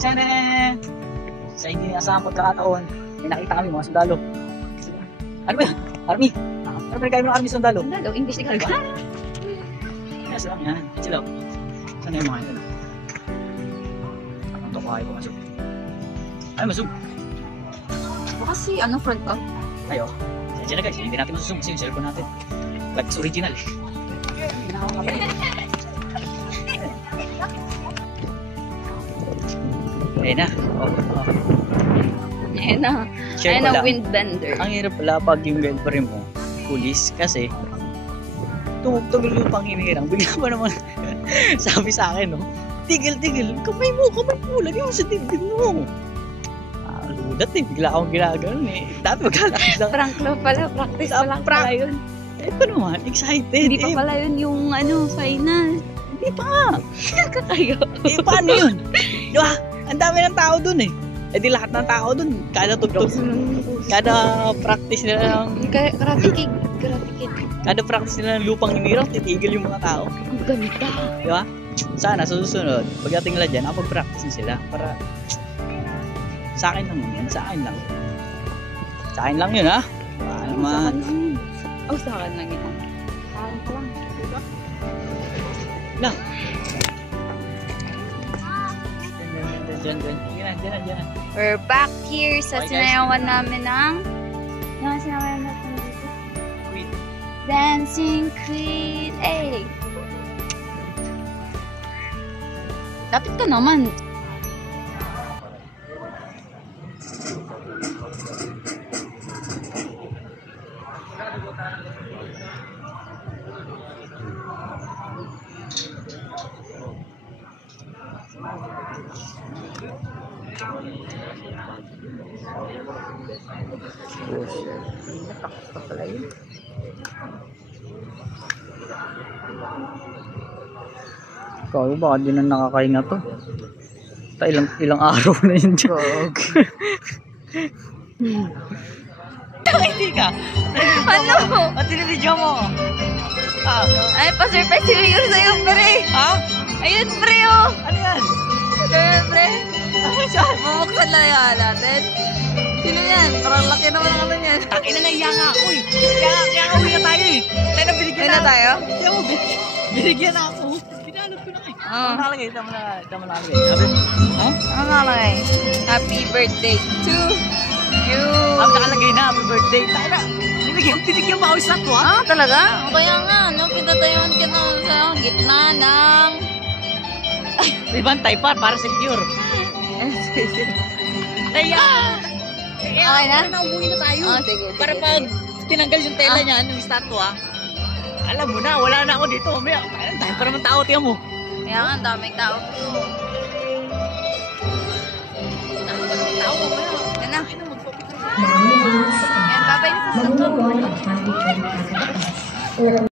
Tchanan! Sa hindi asahang pagkakataon, may nakita kami mga sundalo. Ano ba yan? Army? Ano ba kayo ng army sundalo? Sundalo, English na ka. Yes lang yan. Sila. Sana yung mga ito na? Ang toko kayo pumasok. Ay, masug. Kasi ano front ka? Ayo. Sige na guys, hindi natin masusung kasi yung cellphone natin. Like it's original. Ayun na. Ayan na. Share Ayan ko na lang. windbender. Ang hirap pala pag yung girlfriend mo, pulis, kasi tumugtog yung lupang hinirang. Bigla pa naman sabi sa akin, no? Tigil, kamay mo, lagi mo sa dibdib mo. Ludat eh, bigla akong ginaganon eh. Dati magkalakas lang. Prank lang pala, practice pa lang pala yun. Eh, pa naman, excited. Hindi pa pala yun yung ano, final. Hindi pa. Kakayo. Eh, paano yun? Di ba? Ang dami ng tao dun eh. Eh di lahat ng tao dun, kada tugtog, kada practice nila ng... Karate Kid. Kada practice nila ng lupang hinirang, titigil yung mga tao. Ang ganda. Di ba? Sana sa susunod, pagdating nila dyan, nakapag-practice na sila para sa akin lang yun, sa akin lang. Sa akin lang yun, ha? Baka naman. Oh, sa akin lang yun. Sa akin ka lang. Lang. Diyan. We're back here sa Okay, guys. sinayawan namin ng... Yung sinayawan natin dito. Queen. Dancing Queen. Eh! Lapit ka naman. Ikaw, baka di na nakakahinga to. Ilang araw na yun dyan. Hindi ka. Ano? At tinibidyo mo. Ah. Ay, pa-surprise si Mayor sa'yo, pre. Ha? Ayun, pre, oh. Ano yan? Ayun, pre. Bubuksan lang yan natin. Sino yan? Parang laki naman ang ano yan. Takin na naiya nga ako eh. Kaya uwi na tayo eh. Tayo na binigyan Ayun na tayo? Kaya mo, binigyan na ako. Kinalap ko na kayo. Oo. Nakalagay, tama nakalagay. Sabi, ha? Ano nakalagay? Happy birthday to you. Nakalagay na, happy birthday. Tayo na. Binigyan mo ako isa to ha? Ah, talaga? Kaya nga, no? Pinatayuan ka na sa gitna ng... Ibantay para secure. Naiya. Okay na? Naubuhin na tayo. Ah, sige. Para pag tinanggal yung tela niya, yung statua, alam mo na, wala na ako dito. Mamaya, dahil pa naman tao, tiyan mo. Kaya nga, ang daming tao. Tao, mamaya. Yan na. Maraming Yan, babay na sa Magandang buwan at happy 2025.